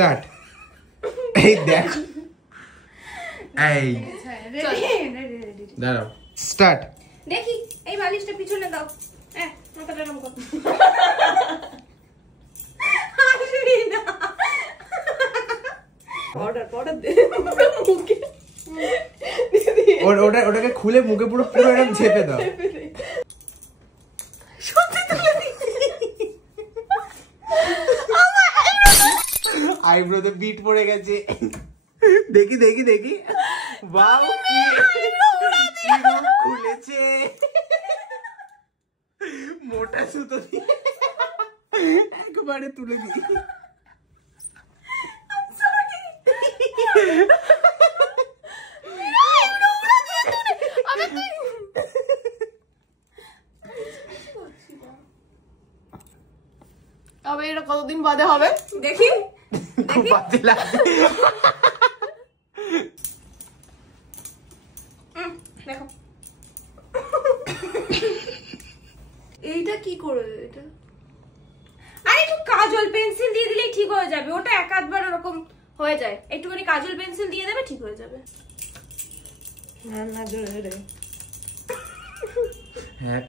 Start. এই দেখ, এই দাঁড়াও, স্টার্ট। দেখি এই বালিশটা পিছনে দাও। মাথাটা এরকম কর। পাউডার দে মুখে। ওটাকে খুলে মুখে পুরো পুরো এরকম চেপে দাও। আইব্রোতে বিট পড়ে গেছে। দেখি দেখি দেখি, বাউ কি রূপ খুলেছে। মোটা সুতো দিয়ে একবারে তুলে দিই। তবে এটা কতদিন বাদে হবে দেখি। খুব বাজে লাগছে। দেখো এইটা কি করে, এটা আরে একটু কাজল পেন্সিল দিয়ে দিলেই ঠিক হয়ে যাবে। ওটা এক আধবার ওরকম হয়ে যায়, একটুখানি কাজল পেন্সিল দিয়ে দেবে, ঠিক হয়ে যাবে। না জোরে। হ্যাঁ